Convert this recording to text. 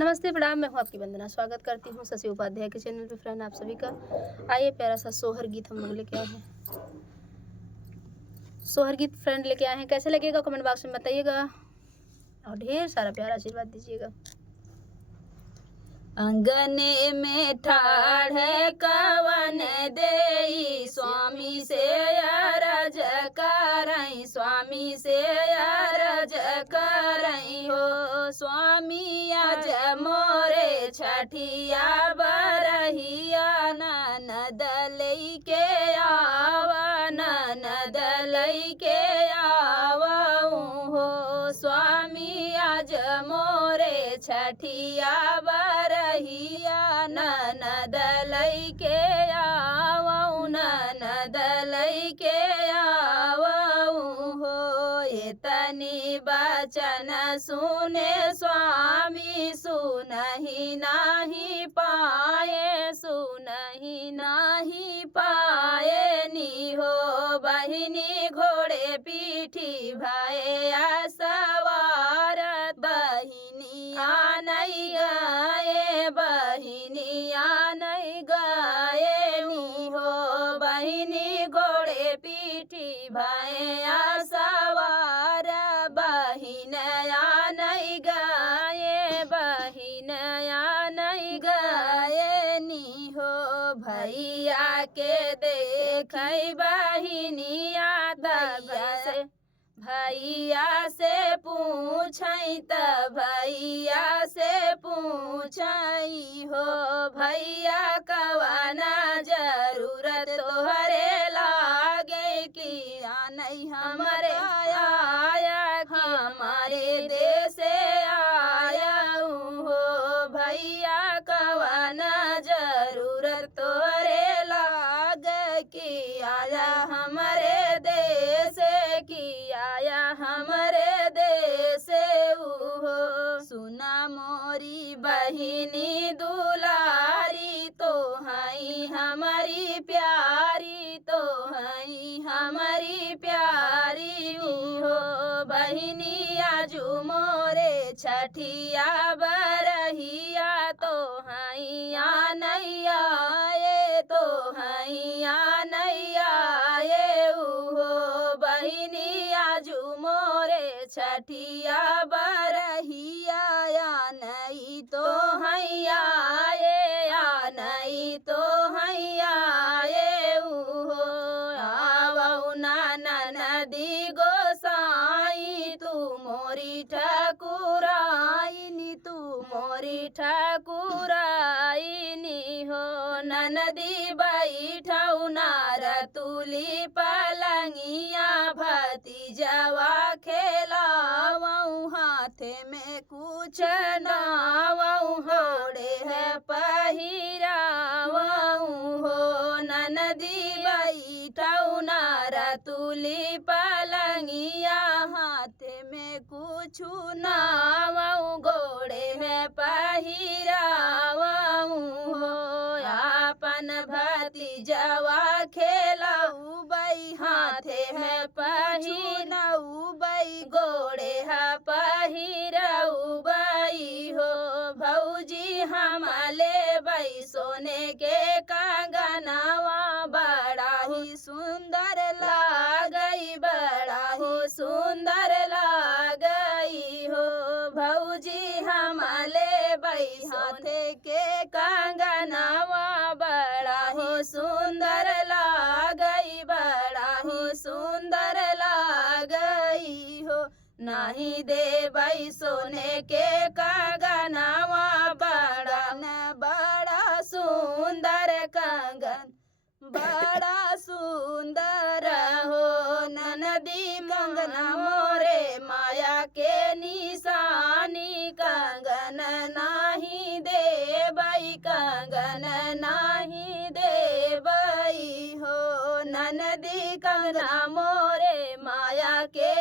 नमस्ते प्रणाम, मैं हूँ आपकी वंदना। स्वागत करती हूँ शशि उपाध्याय के चैनल पे फ्रेंड आप सभी का। आइए प्यारा सा सोहर गीत हम लोग लेके आए हैं। सोहर गीत फ्रेंड लेके आए हैं, कैसे लगेगा कमेंट बॉक्स में बताइएगा और ढेर सारा प्यारा आशीर्वाद दीजिएगा। अंगने में ठाढ़ कवन देई स्वामी से अरज करई, स्वामी से अरज करई हो। स्वामी आज मोरे छठिया बरहिया ननद लइके आवा, ननद लइके आवऊ हो। स्वामी आज मोरे छठिया बरहिया ननद लइके आवऊ, ननद लइके आवऊ हो। एतनी बचन सुने स्वामी सुनहि नाही पाए, सुनहि नाही पाए नी हो। बहिनी घोड़े पीठी भये सवार, बहिनी आनई गाए, बहिनी आनई गाए नी हो। बहिनी घोड़े पीठी भये सवार, बहिन आनई गाए, बहिन आनई गाए नी हो। भैया के देखै बहिनिया भैया से, भैया से पूछई त भैया से पूछई हो। भैया कवना जरूरत तोहरे लागे कि आनई हमरे आया, कि हमारे देश आया हो। भैया कवना जरूरत तोहरे लागे कि आया हमरे देश, कि आया हमरे देश हो। सुना मोरी बहिनी दुलारी तो हई हमारी प्यारी, तो हई हमारी प्यारी हो। बहिनी आजू मोरे छठिया बरहिया तो हई आनई आए, तो हई आनई आए हो। बहिनी आजू मोरे छठिया बरहिया आनई तो हई आए, आनई तो हई आए हो। आवऊ नदी गोसाई तू मोरी ठाकुराइनी, तू मोरी ठाकुराइनी हो। ननदी बैठऊ नार तुली पलंगिया, भतीजवा खेलावऊ हाथे में कुछ नावऊ, होड़े है पहिरावऊ हो। ननदी बैठऊ नार तुली पलंगिया, हाथे में कुछ नावऊ, गोड़े में पहिरावऊ हो। आपन भतीजवा खेलऊ बई, हाथे में पहिरऊ बई, गोड़े है पहिरऊ बई हो। भौजी हमले बई सोने के कंगनवा, बड़ा ही सुंदर लागई, बड़ा ही सुंदर लागई हो। भौजी हमले बई हाथे के कंगनवा, बड़ा ही सुंदर लागई, बड़ा ही सुंदर लागई हो। नहीं देबई सोने के कंगनवा, बड़ा न बड़ा सुंदर कंगन, बड़ा सुंदर हो। ननदी कंगना मोरे माया के निशानी, कंगन नाही देबई, कंगन नाही देबई हो। ननदी कंगना मोरे माया के